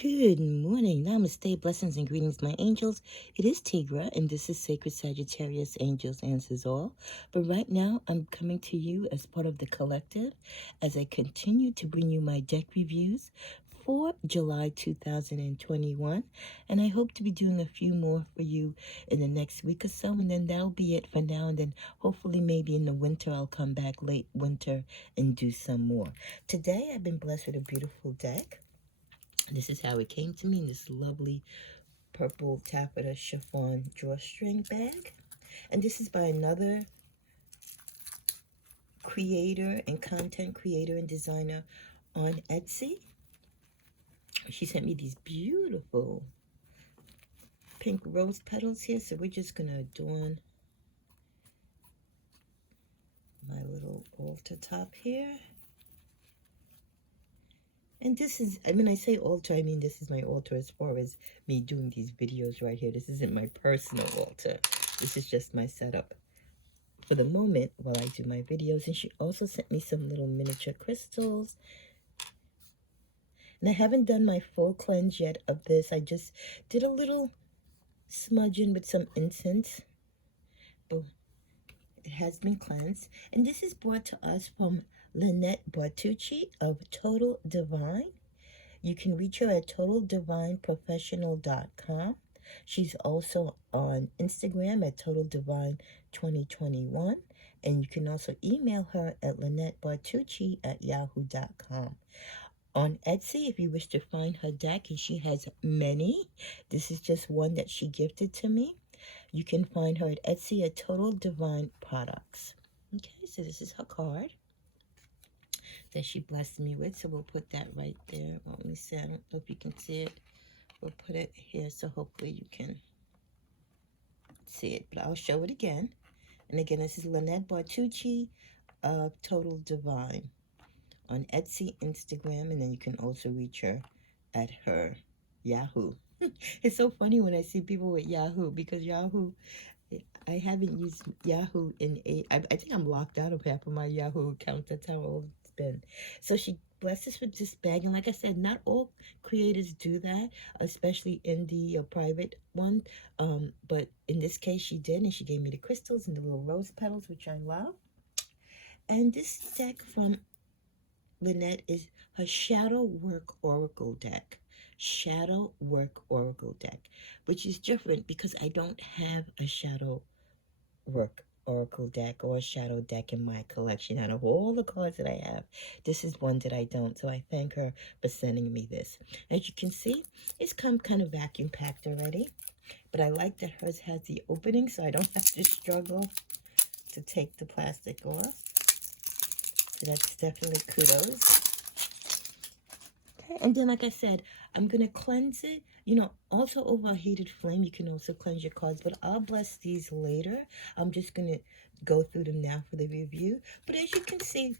Good morning. Namaste, blessings and greetings, my angels. It is Tigra, and this is Sacred Sagittarius Angels Answers All. But right now, I'm coming to you as part of the collective as I continue to bring you my deck reviews for July 2021. And I hope to be doing a few more for you in the next week or so. And then that'll be it for now. And then hopefully maybe in the winter, I'll come back late winter and do some more. Today, I've been blessed with a beautiful deck. This is how it came to me in this lovely purple taffeta chiffon drawstring bag. And this is by another creator and content creator and designer on Etsy. She sent me these beautiful pink rose petals here. So we're just going to adorn my little altar top here. And this is, when I say altar, I mean this is my altar as far as me doing these videos right here. This isn't my personal altar. This is just my setup for the moment while I do my videos. And she also sent me some little miniature crystals. And I haven't done my full cleanse yet of this. I just did a little smudging with some incense. But it has been cleansed. And this is brought to us from Lynette Bartucci of Total Divine. You can reach her at totaldivineprofessional.com. She's also on Instagram at totaldivine2021. And you can also email her at lynettebartucci@yahoo.com. On Etsy, if you wish to find her deck, and she has many, this is just one that she gifted to me. You can find her at Etsy at Total Divine Products. Okay, so this is her card that she blessed me with. So we'll put that right there. Well, let me see. I don't know if you can see it. We'll put it here so hopefully you can see it. But I'll show it again. And again, this is Lynette Bartucci of Total Divine on Etsy, Instagram, and then you can also reach her at her Yahoo. It's so funny when I see people with Yahoo, because Yahoo, I haven't used Yahoo in I think I'm locked out of half of my Yahoo account. That's how old it's been. So she blessed us with this bag, and like I said, not all creators do that, especially in the private one. But in this case, she did, and she gave me the crystals and the little rose petals, which I love. And this deck from Lynette is her Shadow Work Oracle deck. Shadow Work Oracle deck, which is different because I don't have a Shadow Work Oracle deck or a Shadow deck in my collection. Out of all the cards that I have, this is one that I don't. So I thank her for sending me this. As you can see, it's come kind of vacuum packed already. But I like that hers has the opening so I don't have to struggle to take the plastic off. So that's definitely kudos. Okay, and then like I said, I'm going to cleanse it. You know, also over a heated flame, you can also cleanse your cards. But I'll bless these later. I'm just going to go through them now for the review. But as you can see,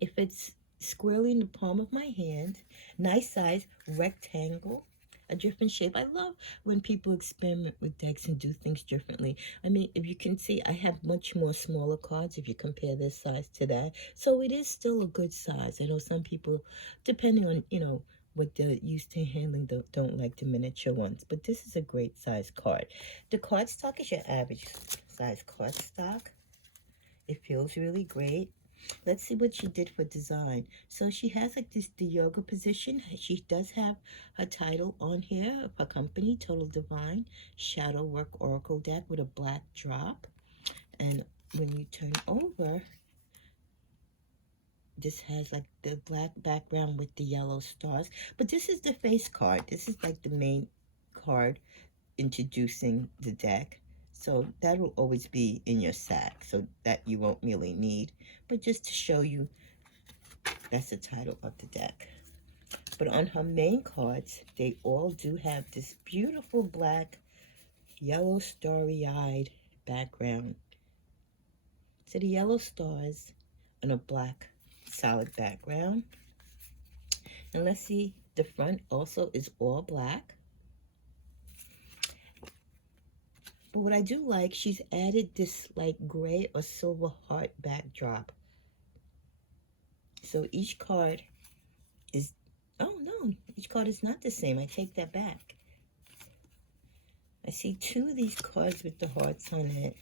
if it's squarely in the palm of my hand, nice size, rectangle, a different shape. I love when people experiment with decks and do things differently. I mean, if you can see, I have much more smaller cards if you compare this size to that. So it is still a good size. I know some people, depending on, you know, what they're used to handling, don't like the miniature ones. But this is a great size card. The cardstock is your average size cardstock. It feels really great. Let's see what she did for design. So she has like this, the yoga position. She does have her title on here of her company, Total Divine Shadow Work Oracle deck with a black drop. And when you turn over, this has like the black background with the yellow stars. But this is the face card. This is like the main card introducing the deck. So that will always be in your sack, so that you won't really need. But just to show you, that's the title of the deck. But on her main cards, they all do have this beautiful black, yellow, starry-eyed background. So the yellow stars on a black, solid background. And let's see, the front also is all black. But what I do like, she's added this like gray or silver heart backdrop. So each card is, oh no, Each card is not the same. I take that back. I see 2 of these cards with the hearts on it,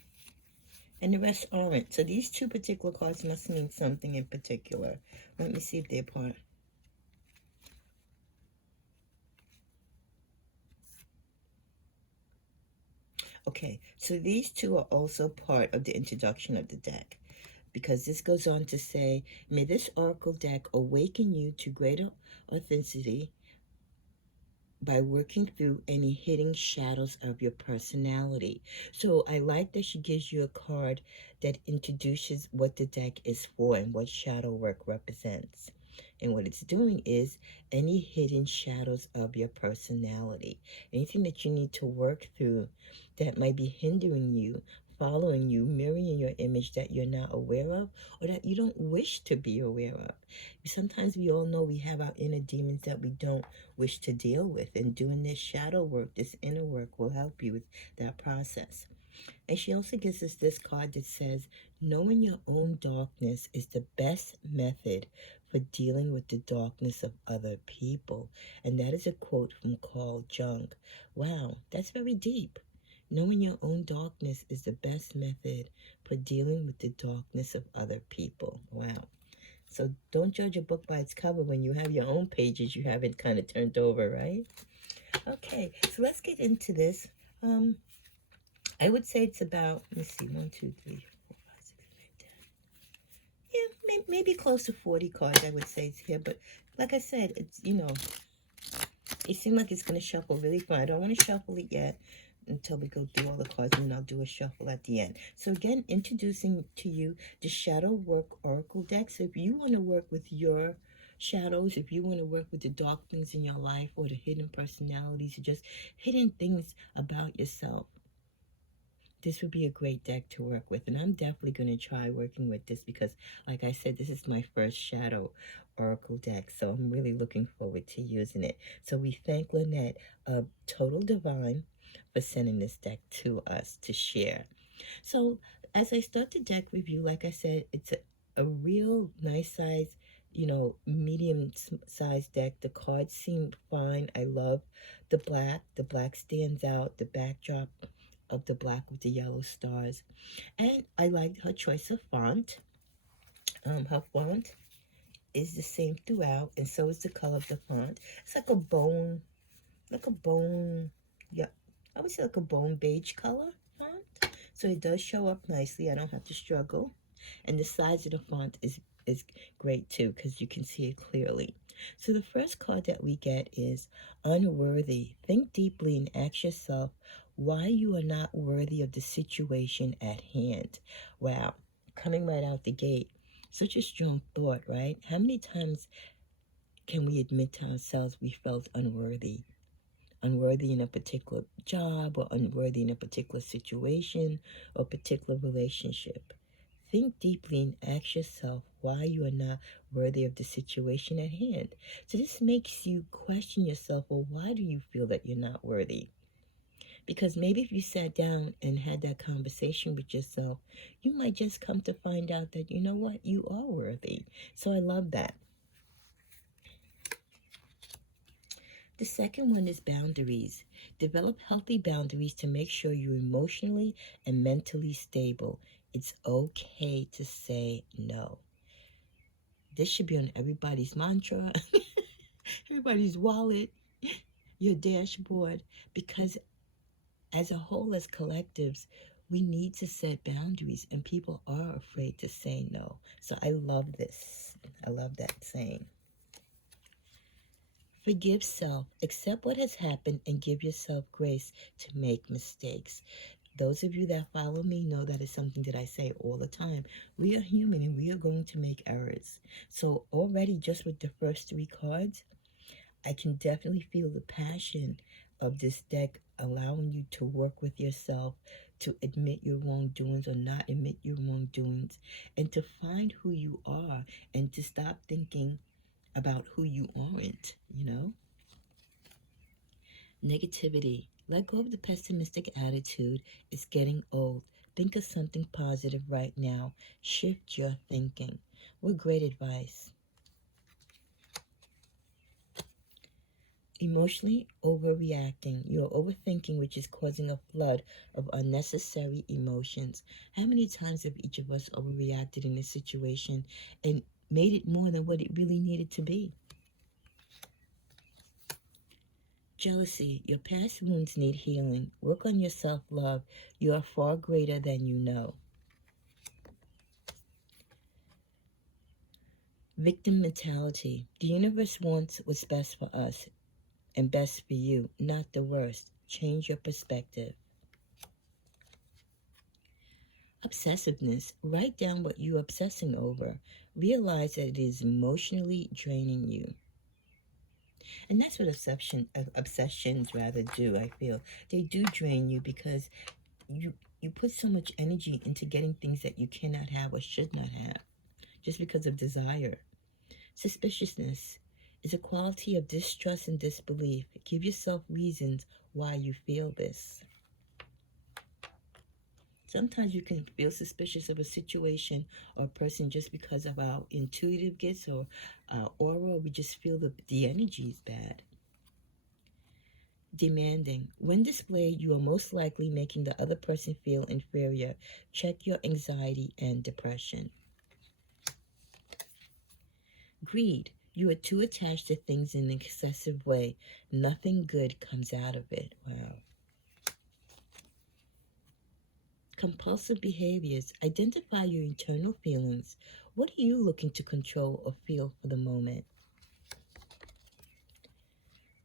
and the rest aren't. So these 2 particular cards must mean something in particular. Let me see if they're part. Okay, so these 2 are also part of the introduction of the deck, because this goes on to say, may this oracle deck awaken you to greater authenticity by working through any hidden shadows of your personality. So I like that she gives you a card that introduces what the deck is for and what shadow work represents. And what it's doing is any hidden shadows of your personality, anything that you need to work through that might be hindering you, following you, mirroring your image that you're not aware of or that you don't wish to be aware of. Sometimes we all know we have our inner demons that we don't wish to deal with, and doing this shadow work, this inner work, will help you with that process. And she also gives us this card that says, knowing your own darkness is the best method for dealing with the darkness of other people. And that is a quote from Carl Jung. Wow, that's very deep. Knowing your own darkness is the best method for dealing with the darkness of other people. Wow. So don't judge a book by its cover when you have your own pages you haven't kind of turned over, right? Okay, so let's get into this. I would say it's about, let's see, 1, 2, 3, 4, 5, 6, 7, 8, 10. Yeah, maybe close to 40 cards, I would say it's here. But like I said, it's, it seemed like it's going to shuffle really fun. I don't want to shuffle it yet until we go through all the cards, and then I'll do a shuffle at the end. So again, introducing to you the Shadow Work Oracle deck. So if you want to work with your shadows, if you want to work with the dark things in your life or the hidden personalities or just hidden things about yourself, this would be a great deck to work with. And I'm definitely going to try working with this because, like I said, this is my first Shadow Oracle deck. So I'm really looking forward to using it. So we thank Lynette of Total Divine for sending this deck to us to share. So as I start the deck review, like I said, it's a real nice size, medium size deck. The cards seem fine. I love the black. The black stands out. The backdrop of the black with the yellow stars. And I like her choice of font. Her font is the same throughout, and so is the color of the font. It's like a bone, yeah, I would say like a bone beige color font. So it does show up nicely. I don't have to struggle. And the size of the font is great too, because you can see it clearly. So the first card that we get is unworthy. Think deeply and ask yourself why you are not worthy of the situation at hand. Wow, coming right out the gate. Such a strong thought, right? How many times can we admit to ourselves we felt unworthy? Unworthy in a particular job, or unworthy in a particular situation or particular relationship. Think deeply and ask yourself why you are not worthy of the situation at hand. So this makes you question yourself, well, why do you feel that you're not worthy? Because maybe if you sat down and had that conversation with yourself, you might just come to find out that, you know what, you are worthy. So I love that. The second one is boundaries. Develop healthy boundaries to make sure you're emotionally and mentally stable. It's okay to say no. This should be on everybody's mantra, everybody's wallet, your dashboard, because as a whole, as collectives, we need to set boundaries, and people are afraid to say no. So I love this. I love that saying. Forgive self, accept what has happened, and give yourself grace to make mistakes. Those of you that follow me know that is something that I say all the time. We are human and we are going to make errors. So already just with the first 3 cards, I can definitely feel the passion of this deck allowing you to work with yourself, to admit your wrongdoings or not admit your wrongdoings, and to find who you are and to stop thinking about who you aren't. Negativity. Let go of the pessimistic attitude. It's getting old. Think of something positive right now. Shift your thinking. What great advice. Emotionally overreacting. You're overthinking, which is causing a flood of unnecessary emotions. How many times have each of us overreacted in a situation and made it more than what it really needed to be? Jealousy. Your past wounds need healing. Work on your self love. You are far greater than you know. Victim mentality. The universe wants what's best for us and best for you, not the worst. Change your perspective. Obsessiveness. Write down what you're obsessing over. Realize that it is emotionally draining you. And that's what obsessions rather do, I feel. They do drain you because you you put so much energy into getting things that you cannot have or should not have just because of desire. Suspiciousness is a quality of distrust and disbelief. Give yourself reasons why you feel this. Sometimes you can feel suspicious of a situation or a person just because of our intuitive gifts or aura. We just feel the energy is bad. Demanding. When displayed, you are most likely making the other person feel inferior. Check your anxiety and depression. Greed. You are too attached to things in an excessive way. Nothing good comes out of it. Wow. Compulsive behaviors. Identify your internal feelings. What are you looking to control or feel for the moment?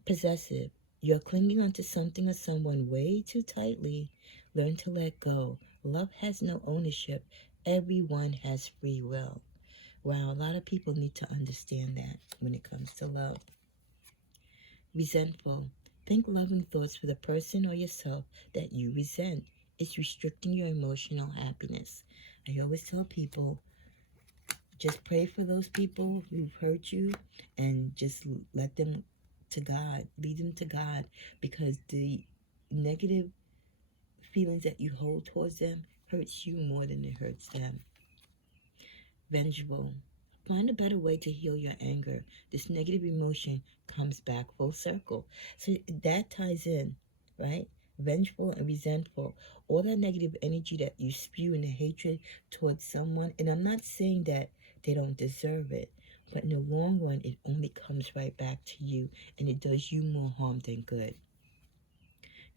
Possessive. You're clinging onto something or someone way too tightly. Learn to let go. Love has no ownership. Everyone has free will. Wow, a lot of people need to understand that when it comes to love. Resentful. Think loving thoughts for the person or yourself that you resent. It's restricting your emotional happiness. I always tell people, just pray for those people who've hurt you and just let them to God, lead them to God, because the negative feelings that you hold towards them hurts you more than it hurts them. Vengeful. Find a better way to heal your anger. This negative emotion comes back full circle. So that ties in, right? Vengeful and resentful. All that negative energy that you spew in the hatred towards someone. And I'm not saying that they don't deserve it, but in the long run, it only comes right back to you and it does you more harm than good.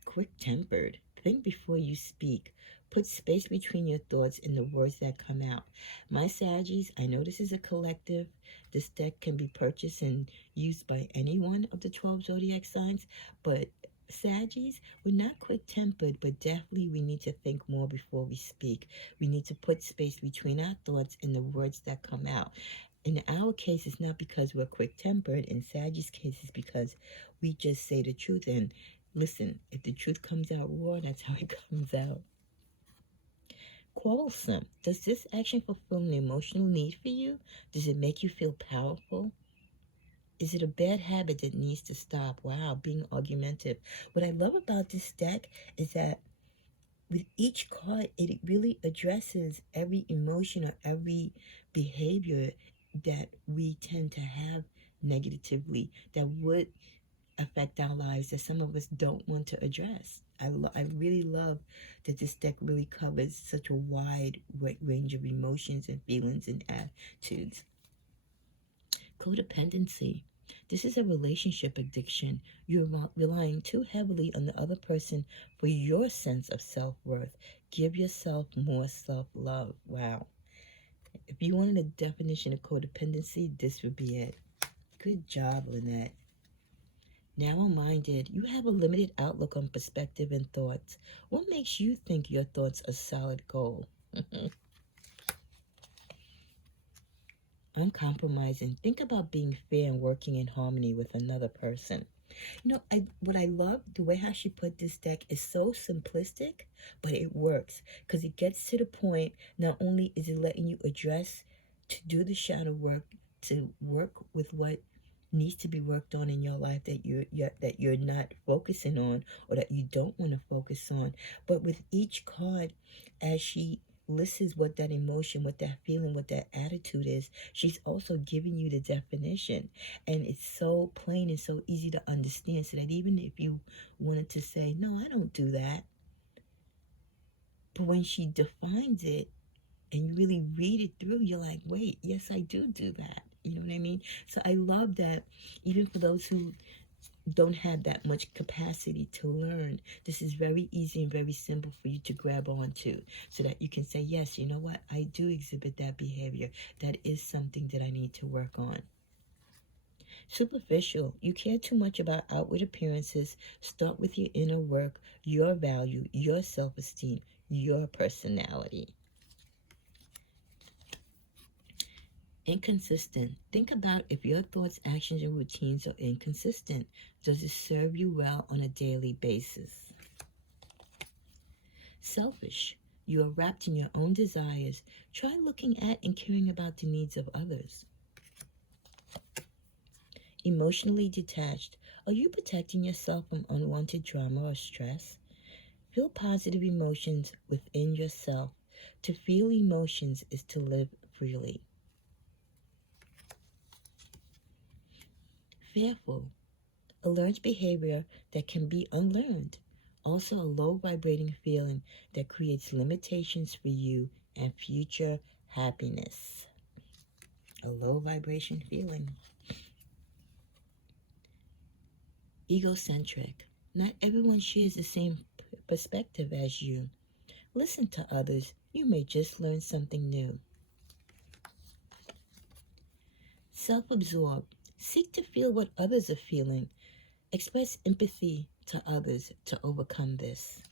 Quick-tempered. Think before you speak. Put space between your thoughts and the words that come out. My Saggies, I know this is a collective. This deck can be purchased and used by any one of the 12 zodiac signs, but Saggies, we're not quick-tempered, but definitely we need to think more before we speak. We need to put space between our thoughts and the words that come out. In our case, it's not because we're quick-tempered. In Saggie's case, it's because we just say the truth. And listen, if the truth comes out raw, that's how it comes out. Quarrelsome. Does this action fulfill an emotional need for you? Does it make you feel powerful? Is it a bad habit that needs to stop? Wow, being argumentative. What I love about this deck is that with each card, it really addresses every emotion or every behavior that we tend to have negatively that would affect our lives that some of us don't want to address. I really love that this deck really covers such a wide range of emotions and feelings and attitudes. Codependency. This is a relationship addiction. You're relying too heavily on the other person for your sense of self-worth. Give yourself more self-love. Wow. If you wanted a definition of codependency, this would be it. Good job, Lynette. Narrow-minded, you have a limited outlook on perspective and thoughts. What makes you think your thoughts are solid gold? Uncompromising. Think about being fair and working in harmony with another person. You know, what I love, the way how she put this deck is so simplistic, but it works because it gets to the point. Not only is it letting you address to do the shadow work, to work with what needs to be worked on in your life that you're not focusing on or that you don't want to focus on, but with each card, as she lists what that emotion, what that feeling, what that attitude is, she's also giving you the definition. And it's so plain and so easy to understand, so that even if you wanted to say, no, I don't do that, but when she defines it and you really read it through, you're like, wait, yes, I do that. You know what I mean? So I love that even for those who don't have that much capacity to learn, this is very easy and very simple for you to grab onto, so that you can say, yes, you know what, I do exhibit that behavior. That is something that I need to work on. Superficial. You care too much about outward appearances. Start with your inner work, your value, your self-esteem, your personality. Inconsistent. Think about if your thoughts, actions, and routines are inconsistent. Does it serve you well on a daily basis? Selfish. You are wrapped in your own desires. Try looking at and caring about the needs of others. Emotionally detached. Are you protecting yourself from unwanted drama or stress? Feel positive emotions within yourself. To feel emotions is to live freely. Fearful. A learned behavior that can be unlearned. Also, a low vibrating feeling that creates limitations for you and future happiness. A low vibration feeling. Egocentric. Not everyone shares the same perspective as you. Listen to others. You may just learn something new. Self-absorbed. Seek to feel what others are feeling. Express empathy to others to overcome this.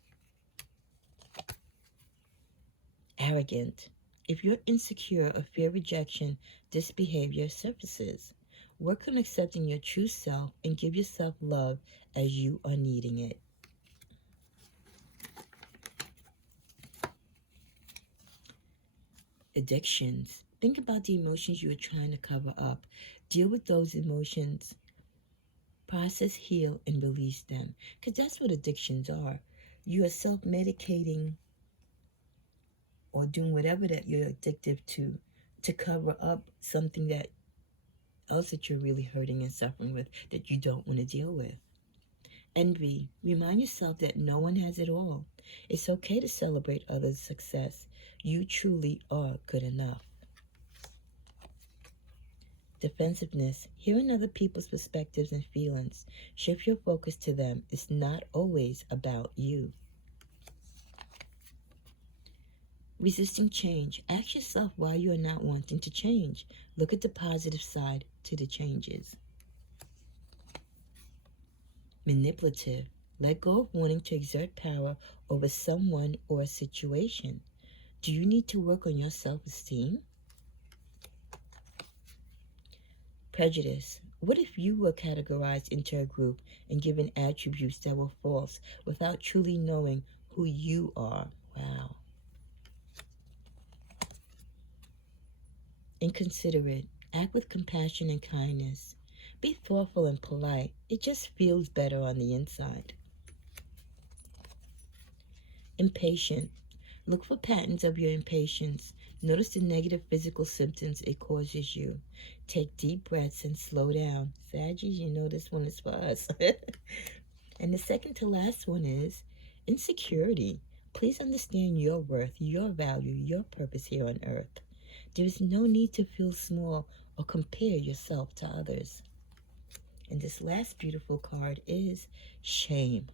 Arrogant. If you're insecure or fear rejection, this behavior surfaces. Work on accepting your true self and give yourself love as you are needing it. Addictions. Think about the emotions you are trying to cover up. Deal with those emotions. Process, heal, and release them. Because that's what addictions are. You are self-medicating or doing whatever that you're addictive to cover up something that else that you're really hurting and suffering with, that you don't want to deal with. Envy. Remind yourself that no one has it all. It's okay to celebrate others' success. You truly are good enough. Defensiveness. Hearing other people's perspectives and feelings. Shift your focus to them. It's not always about you. Resisting change. Ask yourself why you are not wanting to change. Look at the positive side to the changes. Manipulative. Let go of wanting to exert power over someone or a situation. Do you need to work on your self-esteem? Prejudice. What if you were categorized into a group and given attributes that were false without truly knowing who you are? Wow. Inconsiderate. Act with compassion and kindness. Be thoughtful and polite. It just feels better on the inside. Impatient. Look for patterns of your impatience. Notice the negative physical symptoms it causes you. Take deep breaths and slow down. Saggies, you know this one is for us. And the second to last one is insecurity. Please understand your worth, your value, your purpose here on earth. There is no need to feel small or compare yourself to others. And this last beautiful card is shame.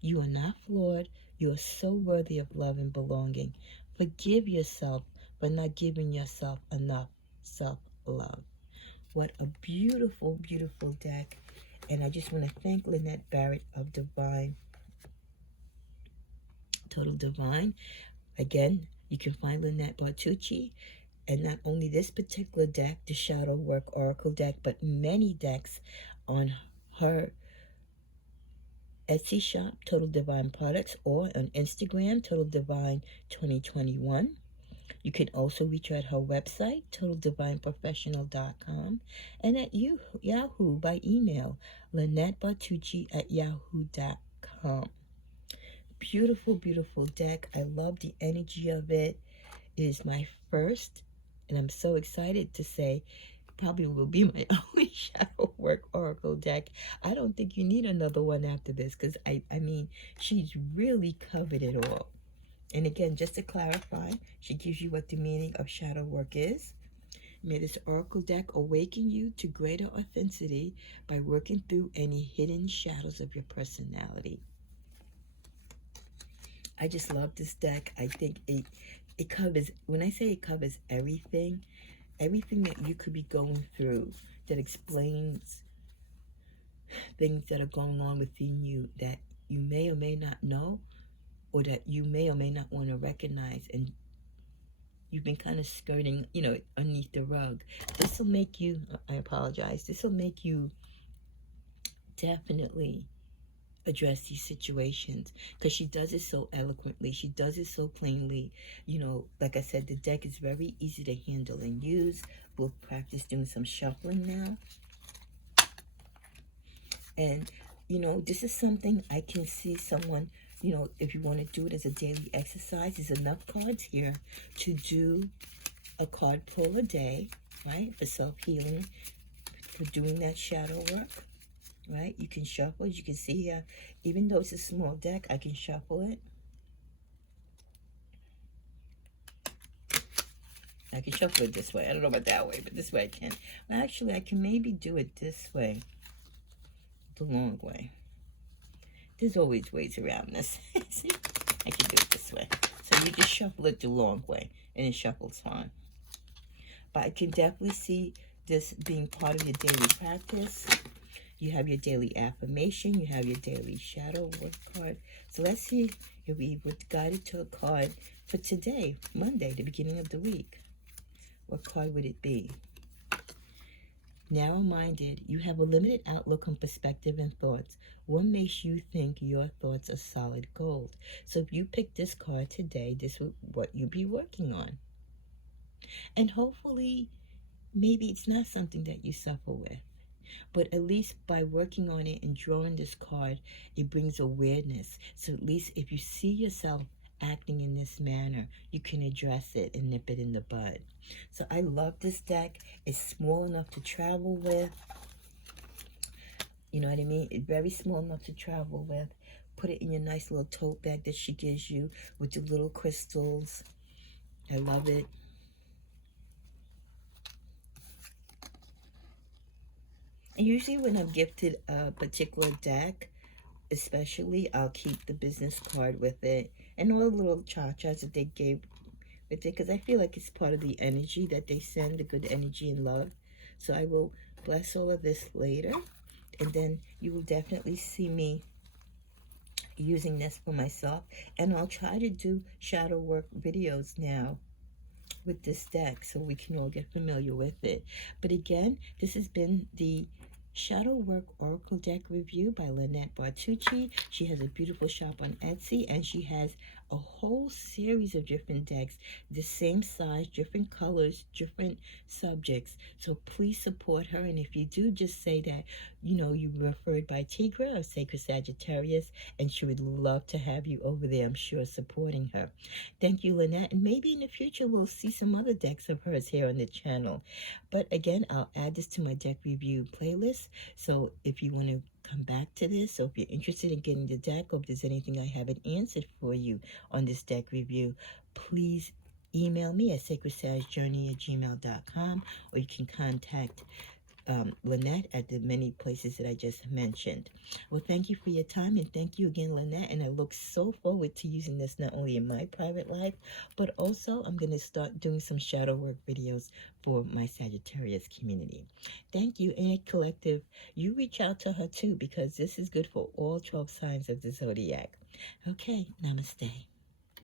You are not flawed. You are so worthy of love and belonging. Forgive yourself for not giving yourself enough self-love. What a beautiful, beautiful deck. And I just want to thank Lynette Barrett of Divine, Total Divine. Again, you can find Lynette Bartucci. And not only this particular deck, the Shadow Work Oracle deck, but many decks on her Etsy shop, Total Divine Products, or on Instagram, Total Divine 2021. You can also reach her at her website, totaldivineprofessional.com, and at Yahoo by email, LynetteBartucci@yahoo.com. Beautiful, beautiful deck. I love the energy of it. It is my first, and I'm so excited to say, probably will be my only shadow work oracle deck. I don't think you need another one after this, because I mean, she's really covered it all. And again, just to clarify, she gives you what the meaning of shadow work is. May this oracle deck awaken you to greater authenticity by working through any hidden shadows of your personality. I just love this deck. I think it covers, when I say it covers everything that you could be going through, that explains things that are going on within you that you may or may not know, or that you may or may not want to recognize, and you've been kind of skirting, underneath the rug. This will make you, I apologize, this will make you definitely address these situations, because she does it so eloquently. She does it so plainly. Like I said, the deck is very easy to handle and use. We'll practice doing some shuffling now. And, this is something I can see someone, if you want to do it as a daily exercise, there's enough cards here to do a card pull a day, right? For self-healing, for doing that shadow work, right? You can shuffle, as you can see here. Even though it's a small deck, I can shuffle it. I can shuffle it this way. I don't know about that way, but this way I can. Well, actually, I can maybe do it this way, the long way. There's always ways around this. See? I can do it this way. So you just shuffle it the long way, and it shuffles fine. But I can definitely see this being part of your daily practice. You have your daily affirmation. You have your daily shadow work card. So let's see if we were guided to a card for today, Monday, the beginning of the week. What card would it be? Narrow-minded, you have a limited outlook on perspective and thoughts. What makes you think your thoughts are solid gold? So if you pick this card today, this is what you'll be working on. And hopefully, maybe it's not something that you suffer with. But at least by working on it and drawing this card, it brings awareness. So at least if you see yourself acting in this manner, you can address it and nip it in the bud. So I love this deck. It's small enough to travel with. You know what I mean? It's very small enough to travel with. Put it in your nice little tote bag that she gives you with the little crystals. I love it. And usually when I'm gifted a particular deck, especially, I'll keep the business card with it and all the little cha-chas that they gave with it, because I feel like it's part of the energy that they send, the good energy and love. So I will bless all of this later, and then you will definitely see me using this for myself. And I'll try to do shadow work videos now with this deck so we can all get familiar with it. But again, this has been the Shadow Work Oracle Deck Review by Lynette Bartucci. She has a beautiful shop on Etsy, and she has a whole series of different decks, the same size, different colors, different subjects. So please support her. And if you do, just say that, you were referred by Tigra or Sacred Sagittarius, and she would love to have you over there, I'm sure, supporting her. Thank you, Lynette. And maybe in the future, we'll see some other decks of hers here on the channel. But again, I'll add this to my deck review playlist. So if you want to come back to this, or if you're interested in getting the deck, or if there's anything I haven't answered for you on this deck review, please email me at sacredsagjourney@gmail.com, or you can contact Lynette at the many places that I just mentioned. Well, thank you for your time, and thank you again, Lynette, and I look so forward to using this not only in my private life, but also I'm going to start doing some shadow work videos for my Sagittarius community. Thank you, and Collective, you reach out to her too, because this is good for all 12 signs of the zodiac. Okay, namaste.